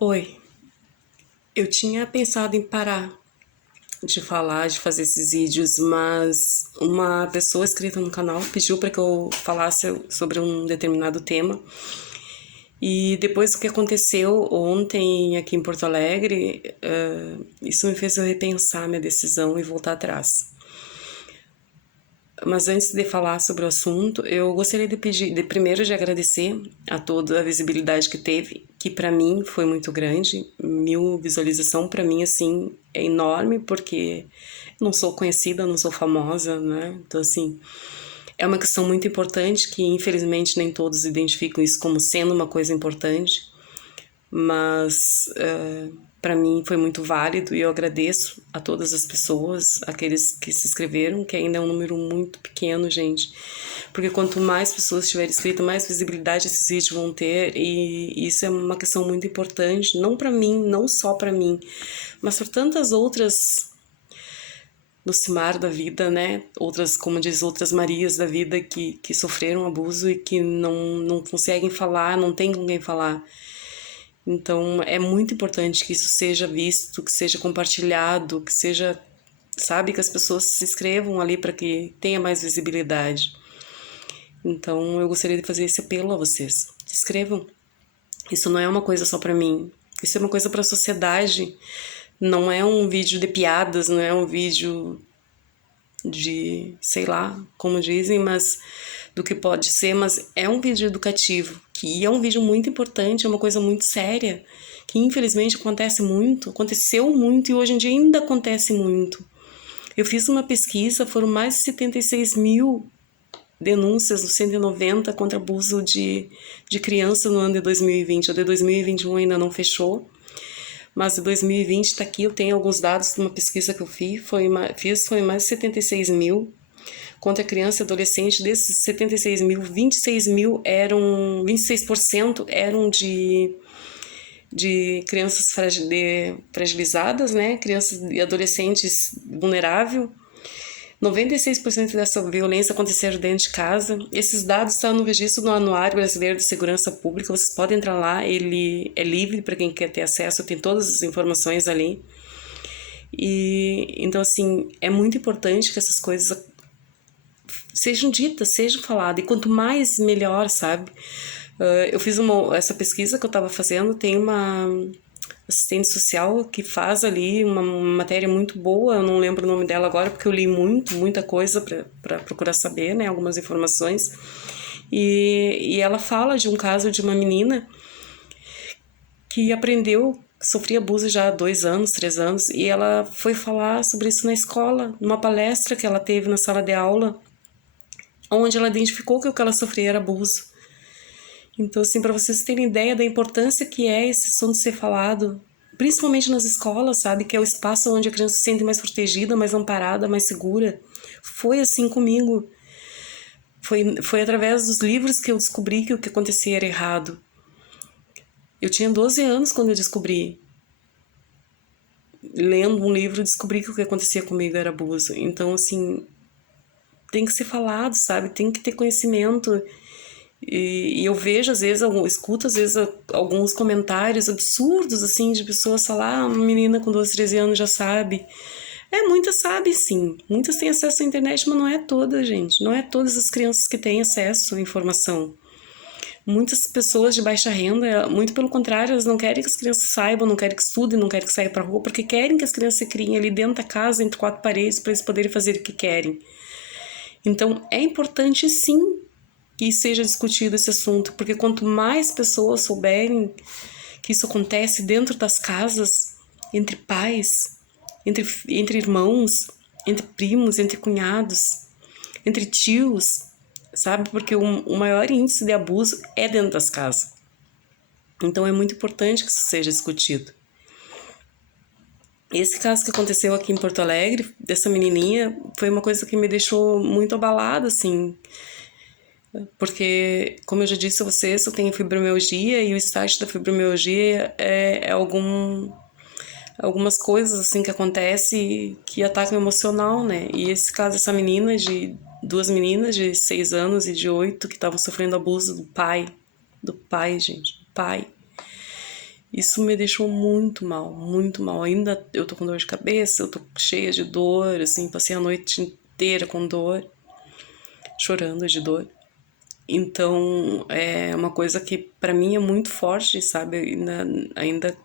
Oi, eu tinha pensado em parar de falar, de fazer esses vídeos, mas uma pessoa inscrita no canal pediu para que eu falasse sobre um determinado tema. E depois do que aconteceu ontem aqui em Porto Alegre, isso me fez eu repensar minha decisão e voltar atrás. Mas antes de falar sobre o assunto, eu gostaria de pedir, primeiro de agradecer a toda a visibilidade que teve, que para mim foi muito grande. 1.000 visualização para mim assim é enorme, porque não sou conhecida, não sou famosa, né? Então assim, é uma questão muito importante que infelizmente nem todos identificam isso como sendo uma coisa importante, mas para mim foi muito válido e eu agradeço a todas as pessoas, aqueles que se inscreveram, que ainda é um número muito pequeno, gente, porque quanto mais pessoas tiverem inscrito, mais visibilidade esses vídeos vão ter, e isso é uma questão muito importante, não para mim, não só para mim, mas por tantas outras no cimar da vida, né? Outras, como diz, outras Marias da vida que sofreram abuso e que não conseguem falar, não tem com quem falar. Então, é muito importante que isso seja visto, que seja compartilhado, que seja, sabe, que as pessoas se inscrevam ali para que tenha mais visibilidade. Então, eu gostaria de fazer esse apelo a vocês. Se inscrevam. Isso não é uma coisa só para mim. Isso é uma coisa para a sociedade. Não é um vídeo de piadas, não é um vídeo de, sei lá, como dizem, mas do que pode ser, mas é um vídeo educativo, que é um vídeo muito importante, é uma coisa muito séria, que infelizmente aconteceu muito e hoje em dia ainda acontece muito. Eu fiz uma pesquisa, foram mais de 76.000 denúncias no 190 contra abuso de criança no ano de 2020. O de 2021 ainda não fechou, mas de 2020 está aqui, eu tenho alguns dados de uma pesquisa que eu foi mais de 76.000 contra criança e adolescente. Desses 76.000, 26.000 eram, 26% eram de crianças fragilizadas, né? Crianças e adolescentes vulneráveis. 96% dessa violência aconteceram dentro de casa. Esses dados estão no registro do Anuário Brasileiro de Segurança Pública. Vocês podem entrar lá, ele é livre para quem quer ter acesso, tem todas as informações ali. E então, assim, é muito importante que essas coisas sejam ditas, sejam faladas. E quanto mais, melhor, sabe? Eu fiz essa pesquisa que eu estava fazendo, tem uma assistente social que faz ali uma matéria muito boa, eu não lembro o nome dela agora, porque eu li muita coisa para procurar saber, né, algumas informações, e ela fala de um caso de uma menina que sofria abuso já há 2 anos, 3 anos, e ela foi falar sobre isso na escola, numa palestra que ela teve na sala de aula, onde ela identificou que o que ela sofria era abuso. Então, assim, para vocês terem ideia da importância que é esse assunto ser falado, principalmente nas escolas, sabe? Que é o espaço onde a criança se sente mais protegida, mais amparada, mais segura. Foi assim comigo. Foi através dos livros que eu descobri que o que acontecia era errado. Eu tinha 12 anos quando eu descobri. Lendo um livro, descobri que o que acontecia comigo era abuso. Então, assim, tem que ser falado, sabe? Tem que ter conhecimento. E eu vejo, às vezes, escuto, às vezes, alguns comentários absurdos, assim, de pessoas falar, uma menina com 12, 13 anos já sabe. Muitas sabem, sim. Muitas têm acesso à internet, mas não é todas, gente. Não é todas as crianças que têm acesso à informação. Muitas pessoas de baixa renda, muito pelo contrário, elas não querem que as crianças saibam, não querem que estudem, não querem que saiam para rua, porque querem que as crianças se criem ali dentro da casa, entre 4 paredes, para eles poderem fazer o que querem. Então, é importante, sim, que seja discutido esse assunto, porque quanto mais pessoas souberem que isso acontece dentro das casas, entre pais, entre irmãos, entre primos, entre cunhados, entre tios, sabe? Porque o maior índice de abuso é dentro das casas. Então é muito importante que isso seja discutido. Esse caso que aconteceu aqui em Porto Alegre, dessa menininha, foi uma coisa que me deixou muito abalada, assim, porque, como eu já disse a vocês, eu tenho fibromialgia e o estágio da fibromialgia é algumas coisas assim que acontecem que atacam o emocional, né? E esse caso, essa menina duas meninas de 6 anos e de 8 que estavam sofrendo abuso do pai, gente, do pai. Isso me deixou muito mal, muito mal. Ainda eu tô com dor de cabeça, eu tô cheia de dor, assim, passei a noite inteira com dor, chorando de dor. Então, é uma coisa que pra mim é muito forte, sabe? Ainda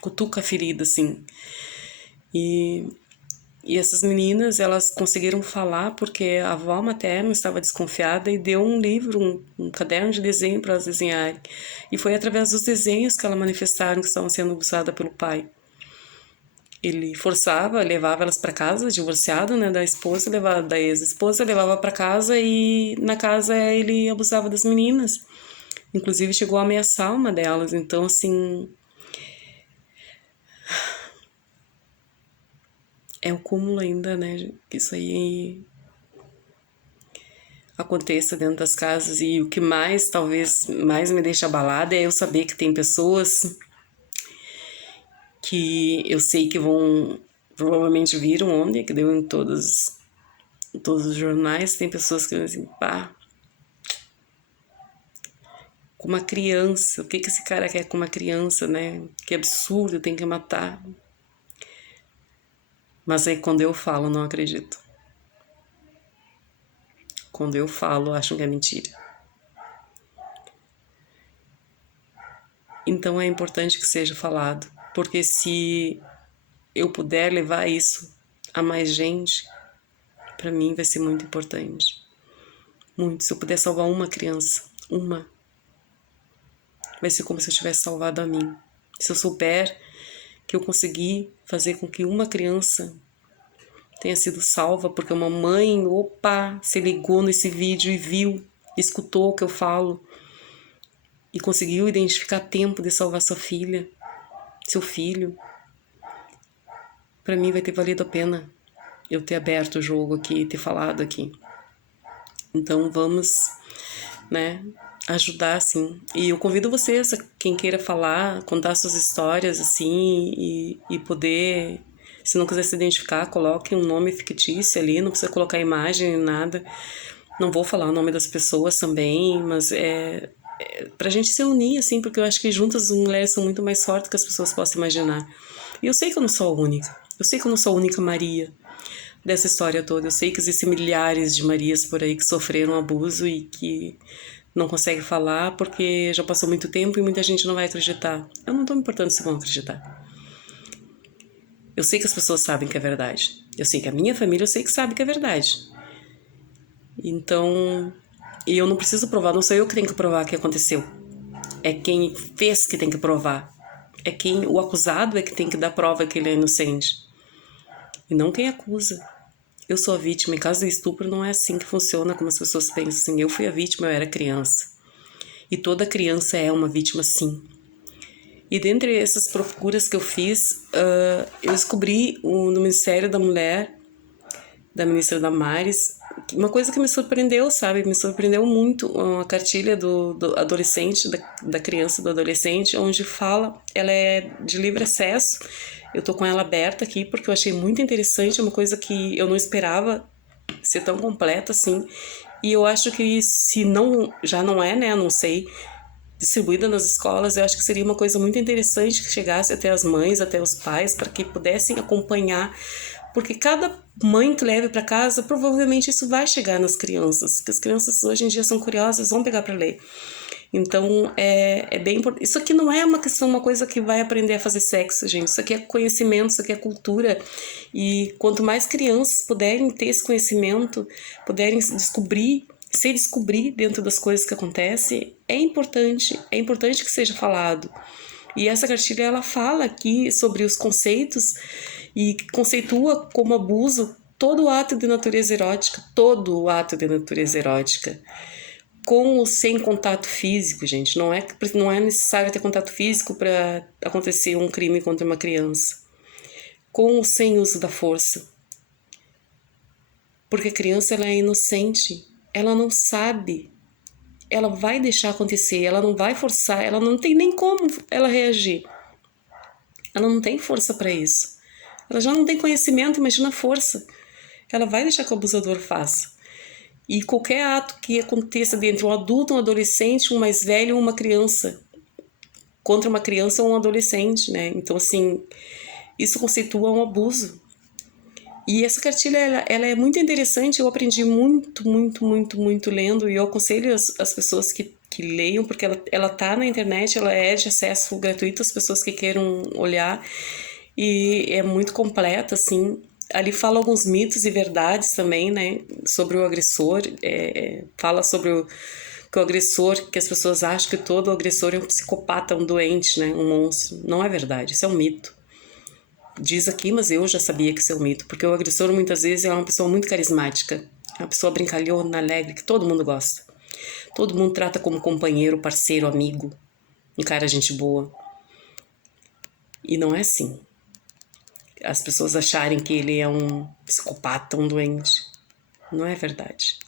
cutuca a ferida, assim. E, e essas meninas, elas conseguiram falar porque a avó materna estava desconfiada e deu um livro, um caderno de desenho para elas desenharem. E foi através dos desenhos que elas manifestaram que estavam sendo abusadas pelo pai. Ele forçava, levava elas para casa, divorciado, né, da esposa, levava da ex-esposa, levava para casa e na casa ele abusava das meninas. Inclusive chegou a ameaçar uma delas. Então, assim, é o cúmulo ainda, né, que isso aí aconteça dentro das casas. E o que mais, talvez, mais me deixa abalada é eu saber que tem pessoas que eu sei que vão, provavelmente viram ontem, que deu em todos os jornais, tem pessoas que dizem, pá, com uma criança, o que esse cara quer com uma criança, né? Que absurdo, tem que matar. Mas aí quando eu falo, não acredito. Quando eu falo, acham que é mentira. Então é importante que seja falado, porque se eu puder levar isso a mais gente, para mim vai ser muito importante. Muito. Se eu puder salvar uma criança, vai ser como se eu tivesse salvado a mim. Se eu souber que eu consegui fazer com que uma criança tenha sido salva porque uma mãe, opa, se ligou nesse vídeo e viu, escutou o que eu falo e conseguiu identificar a tempo de salvar sua filha, seu filho, para mim vai ter valido a pena eu ter aberto o jogo aqui, ter falado aqui. Então vamos, né, ajudar, assim. E eu convido vocês, quem queira falar, contar suas histórias, assim, e poder, se não quiser se identificar, coloque um nome fictício ali, não precisa colocar imagem, nada. Não vou falar o nome das pessoas também, mas é pra gente se unir, assim, porque eu acho que juntas as mulheres são muito mais fortes do que as pessoas possam imaginar. E eu sei que eu não sou a única. Eu sei que eu não sou a única Maria dessa história toda. Eu sei que existem milhares de Marias por aí que sofreram abuso e que não conseguem falar porque já passou muito tempo e muita gente não vai acreditar. Eu não tô me importando se vão acreditar. Eu sei que as pessoas sabem que é verdade. Eu sei que a minha família, eu sei que sabe que é verdade. Então, e eu não preciso provar, não sou eu que tenho que provar que aconteceu. É quem fez que tem que provar. É quem, o acusado é que tem que dar prova que ele é inocente. E não quem acusa. Eu sou a vítima. Em caso de estupro não é assim que funciona, como as pessoas pensam assim. Eu fui a vítima, eu era criança. E toda criança é uma vítima, sim. E dentre essas procuras que eu fiz, eu descobri no Ministério da Mulher, da ministra Damares, uma coisa que me surpreendeu, sabe? Me surpreendeu muito, uma cartilha do adolescente, da criança e do adolescente, onde fala, ela é de livre acesso. Eu tô com ela aberta aqui porque eu achei muito interessante, é uma coisa que eu não esperava ser tão completa assim. E eu acho que se não, já não é, né, não sei, distribuída nas escolas, eu acho que seria uma coisa muito interessante que chegasse até as mães, até os pais, para que pudessem acompanhar, porque cada mãe que leve para casa, provavelmente isso vai chegar nas crianças, porque as crianças hoje em dia são curiosas, vão pegar para ler. Então, é bem importante. Isso aqui não é uma questão, uma coisa que vai aprender a fazer sexo, gente. Isso aqui é conhecimento, isso aqui é cultura. E quanto mais crianças puderem ter esse conhecimento, puderem se descobrir dentro das coisas que acontecem, é importante que seja falado. E essa cartilha, ela fala aqui sobre os conceitos e conceitua como abuso todo ato de natureza erótica, todo ato de natureza erótica. Com ou sem contato físico, gente. Não é necessário ter contato físico para acontecer um crime contra uma criança. Com ou sem uso da força. Porque a criança, ela é inocente. Ela não sabe. Ela vai deixar acontecer. Ela não vai forçar. Ela não tem nem como ela reagir. Ela não tem força para isso. Ela já não tem conhecimento, imagina a força. Ela vai deixar que o abusador faça. E qualquer ato que aconteça entre um adulto, um adolescente, um mais velho ou uma criança, contra uma criança ou um adolescente, né? Então, assim, isso conceitua um abuso. E essa cartilha, ela é muito interessante, eu aprendi muito lendo, e eu aconselho as pessoas que leiam, porque ela tá na internet, ela é de acesso gratuito às pessoas que queiram olhar, e é muito completa, assim. Ali fala alguns mitos e verdades também, né, sobre o agressor, fala sobre que o agressor, que as pessoas acham que todo agressor é um psicopata, um doente, né, um monstro. Não é verdade, isso é um mito. Diz aqui, mas eu já sabia que isso é um mito, porque o agressor muitas vezes é uma pessoa muito carismática, é uma pessoa brincalhona, alegre, que todo mundo gosta. Todo mundo trata como companheiro, parceiro, amigo, um cara gente boa. E não é assim. As pessoas acharem que ele é um psicopata, um doente. Não é verdade.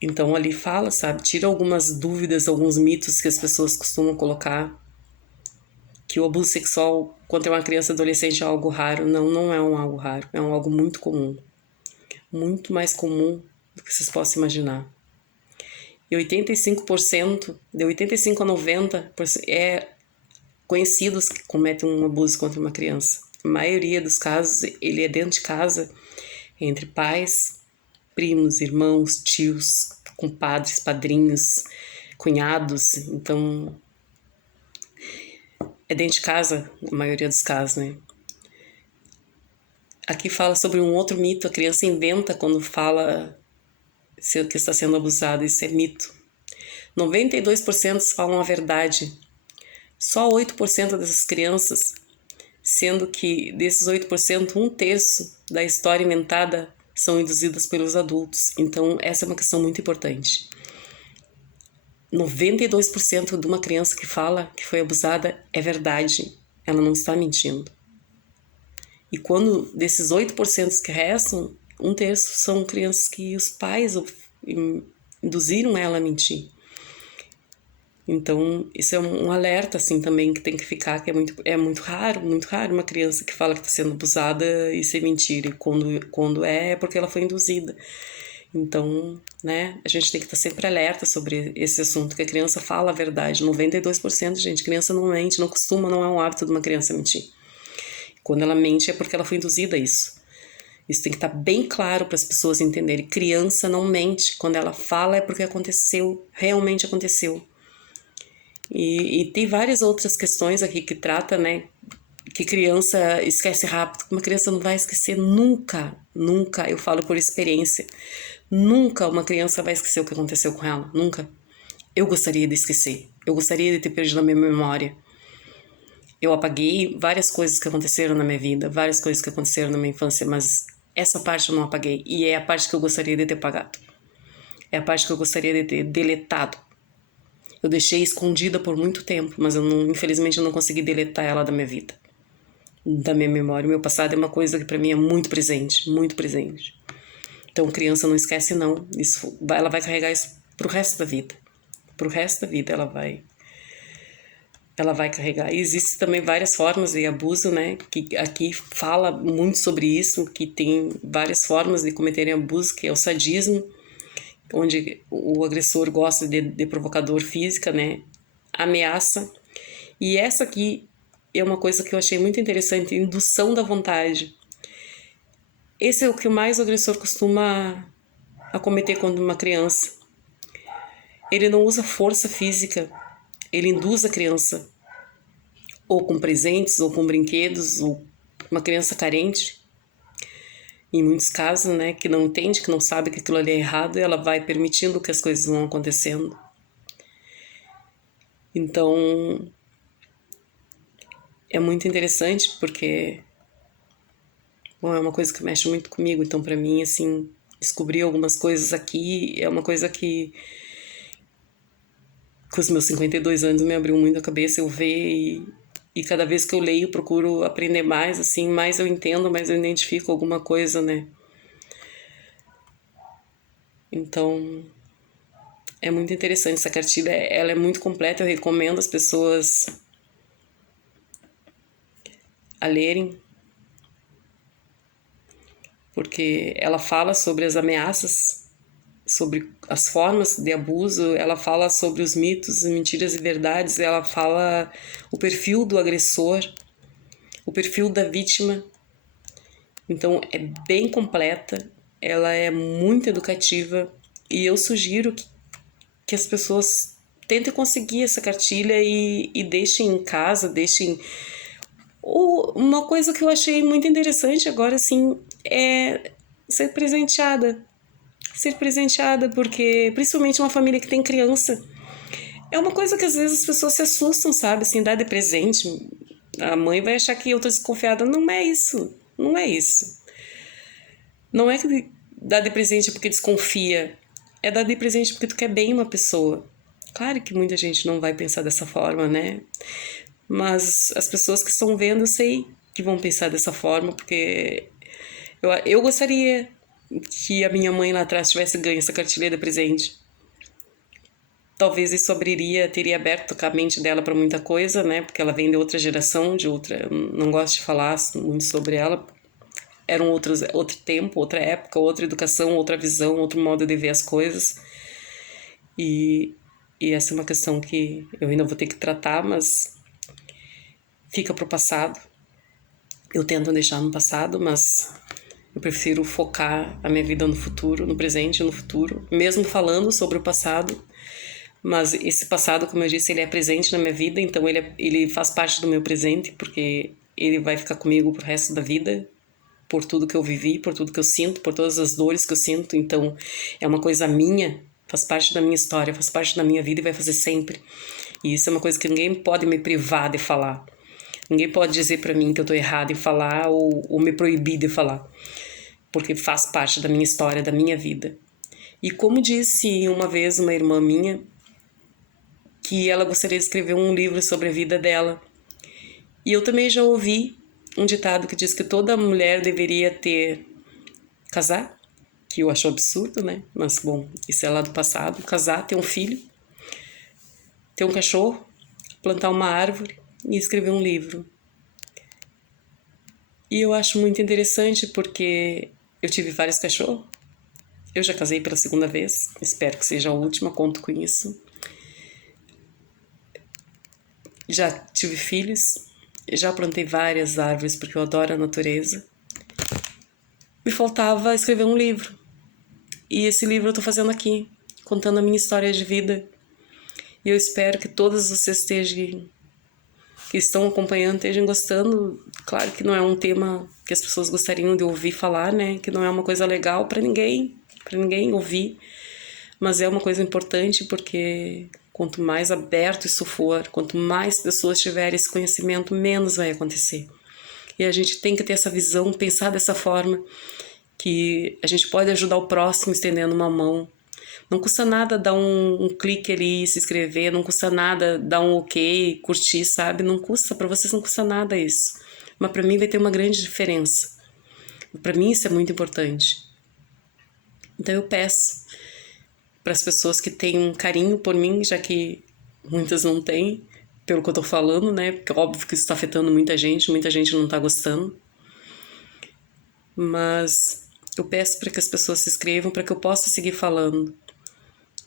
Então ali fala, sabe, tira algumas dúvidas, alguns mitos que as pessoas costumam colocar, que o abuso sexual contra uma criança e adolescente é algo raro. Não, não é um algo raro, é um algo muito comum. Muito mais comum do que vocês possam imaginar. E 85%, de 85 a 90%, é conhecidos que cometem um abuso contra uma criança. A maioria dos casos, ele é dentro de casa, entre pais, primos, irmãos, tios, compadres, padrinhos, cunhados. Então, é dentro de casa, a maioria dos casos, né? Aqui fala sobre um outro mito, a criança inventa quando fala que está sendo abusada, isso é mito. 92% falam a verdade. Só 8% dessas crianças, sendo que desses 8%, um terço da história inventada são induzidas pelos adultos. Então, essa é uma questão muito importante. 92% de uma criança que fala que foi abusada é verdade. Ela não está mentindo. E quando desses 8% que restam, um terço são crianças que os pais induziram ela a mentir. Então, isso é um alerta, assim, também que tem que ficar, que é muito raro uma criança que fala que está sendo abusada e ser mentira. E quando é porque ela foi induzida. Então, né, a gente tem que estar sempre alerta sobre esse assunto, que a criança fala a verdade. 92%, gente, criança não mente, não costuma, não é um hábito de uma criança mentir. Quando ela mente é porque ela foi induzida a isso. Isso tem que estar bem claro para as pessoas entenderem. Criança não mente. Quando ela fala é porque aconteceu, realmente aconteceu. E tem várias outras questões aqui que trata, né? Que criança esquece rápido. Uma criança não vai esquecer nunca, nunca. Eu falo por experiência. Nunca uma criança vai esquecer o que aconteceu com ela. Nunca. Eu gostaria de esquecer. Eu gostaria de ter perdido a minha memória. Eu apaguei várias coisas que aconteceram na minha vida, várias coisas que aconteceram na minha infância, mas essa parte eu não apaguei. E é a parte que eu gostaria de ter apagado. É a parte que eu gostaria de ter deletado. Eu deixei escondida por muito tempo, mas infelizmente eu não consegui deletar ela da minha vida, da minha memória. O meu passado é uma coisa que para mim é muito presente, muito presente. Então, criança não esquece não. Ela vai carregar isso pro resto da vida. Pro resto da vida ela vai carregar. E existem também várias formas de abuso, né? Que aqui fala muito sobre isso, que tem várias formas de cometerem abuso, que é o sadismo, onde o agressor gosta de provocador física, né? Ameaça. E essa aqui é uma coisa que eu achei muito interessante, indução da vontade. Esse é o que mais o agressor costuma acometer quando uma criança. Ele não usa força física, ele induz a criança, ou com presentes, ou com brinquedos, ou uma criança carente, em muitos casos, né, que não entende, que não sabe que aquilo ali é errado, e ela vai permitindo que as coisas vão acontecendo. Então, é muito interessante porque, bom, é uma coisa que mexe muito comigo. Então, para mim, assim, descobrir algumas coisas aqui é uma coisa que com os meus 52 anos me abriu muito a cabeça. Eu ver e cada vez que eu leio, procuro aprender mais, assim, mais eu entendo, mais eu identifico alguma coisa, né? Então, é muito interessante essa cartilha, ela é muito completa, eu recomendo as pessoas a lerem, porque ela fala sobre as ameaças sobre as formas de abuso, ela fala sobre os mitos, mentiras e verdades, ela fala o perfil do agressor, o perfil da vítima. Então é bem completa, ela é muito educativa e eu sugiro que as pessoas tentem conseguir essa cartilha e deixem em casa, deixem... Uma coisa que eu achei muito interessante agora, assim, é ser presenteada. Ser presenteada, porque principalmente uma família que tem criança, é uma coisa que às vezes as pessoas se assustam, sabe? Assim, dar de presente. A mãe vai achar que eu tô desconfiada. Não é isso. Não é isso. Não é que dar de presente porque desconfia. É dar de presente porque tu quer bem uma pessoa. Claro que muita gente não vai pensar dessa forma, né? Mas as pessoas que estão vendo, eu sei que vão pensar dessa forma, porque eu gostaria que a minha mãe lá atrás tivesse ganho essa cartilha de presente. Talvez isso teria aberto a mente dela para muita coisa, né? Porque ela vem de outra geração, de outra... Não gosto de falar muito sobre ela. Eram outro tempo, outra época, outra educação, outra visão, outro modo de ver as coisas. E essa é uma questão que eu ainda vou ter que tratar, mas fica pro passado. Eu tento deixar no passado, mas eu prefiro focar a minha vida no futuro, no presente e no futuro, mesmo falando sobre o passado. Mas esse passado, como eu disse, ele é presente na minha vida, então ele faz parte do meu presente, porque ele vai ficar comigo pro resto da vida, por tudo que eu vivi, por tudo que eu sinto, por todas as dores que eu sinto. Então é uma coisa minha, faz parte da minha história, faz parte da minha vida e vai fazer sempre. E isso é uma coisa que ninguém pode me privar de falar. Ninguém pode dizer para mim que eu tô errada em falar ou me proibir de falar, porque faz parte da minha história, da minha vida. E como disse uma vez uma irmã minha, que ela gostaria de escrever um livro sobre a vida dela. E eu também já ouvi um ditado que diz que toda mulher deveria casar, que eu acho absurdo, né? Mas, bom, isso é lá do passado. Casar, ter um filho, ter um cachorro, plantar uma árvore e escrever um livro. E eu acho muito interessante porque eu tive vários cachorros. Eu já casei pela segunda vez, espero que seja a última, conto com isso. Já tive filhos, já plantei várias árvores porque eu adoro a natureza. Me faltava escrever um livro. E esse livro eu tô fazendo aqui, contando a minha história de vida. E eu espero que todos vocês que estão acompanhando estejam gostando. Claro que não é um tema que as pessoas gostariam de ouvir falar, né? Que não é uma coisa legal para ninguém ouvir. Mas é uma coisa importante porque quanto mais aberto isso for, quanto mais pessoas tiverem esse conhecimento, menos vai acontecer. E a gente tem que ter essa visão, pensar dessa forma, que a gente pode ajudar o próximo estendendo uma mão. Não custa nada dar um clique ali, se inscrever, não custa nada dar um ok, curtir, sabe? Não custa, para vocês não custa nada isso. Mas para mim vai ter uma grande diferença. Para mim isso é muito importante. Então eu peço para as pessoas que têm um carinho por mim, já que muitas não têm, pelo que eu tô falando, né? Porque é óbvio que isso tá afetando muita gente não tá gostando. Mas eu peço para que as pessoas se inscrevam, para que eu possa seguir falando,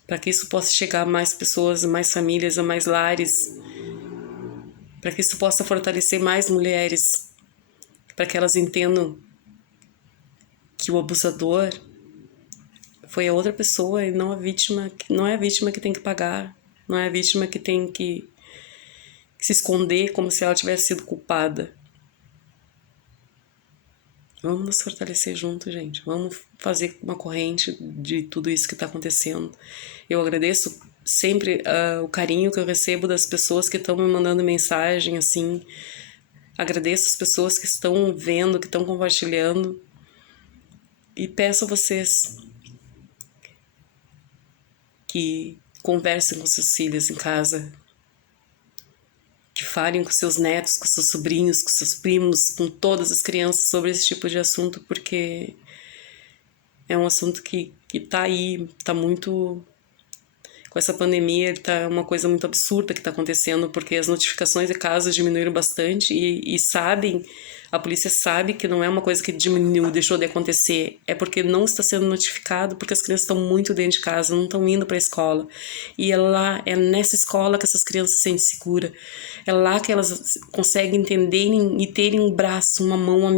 para que isso possa chegar a mais pessoas, a mais famílias, a mais lares, para que isso possa fortalecer mais mulheres, para que elas entendam que o abusador foi a outra pessoa e não a vítima, não é a vítima que tem que pagar, não é a vítima que tem que se esconder como se ela tivesse sido culpada. Vamos nos fortalecer juntos, gente. Vamos fazer uma corrente de tudo isso que está acontecendo. Eu agradeço sempre o carinho que eu recebo das pessoas que estão me mandando mensagem, assim. Agradeço as pessoas que estão vendo, que estão compartilhando. E peço a vocês que conversem com seus filhos em casa, que falem com seus netos, com seus sobrinhos, com seus primos, com todas as crianças sobre esse tipo de assunto, porque é um assunto que tá aí, tá muito com essa pandemia tá uma coisa muito absurda que está acontecendo, porque as notificações de casos diminuíram bastante e sabem, a polícia sabe que não é uma coisa que diminuiu, deixou de acontecer, é porque não está sendo notificado, porque as crianças estão muito dentro de casa, não estão indo para a escola. E é lá, é nessa escola que essas crianças se sentem seguras, é lá que elas conseguem entenderem e terem um braço, uma mão amiga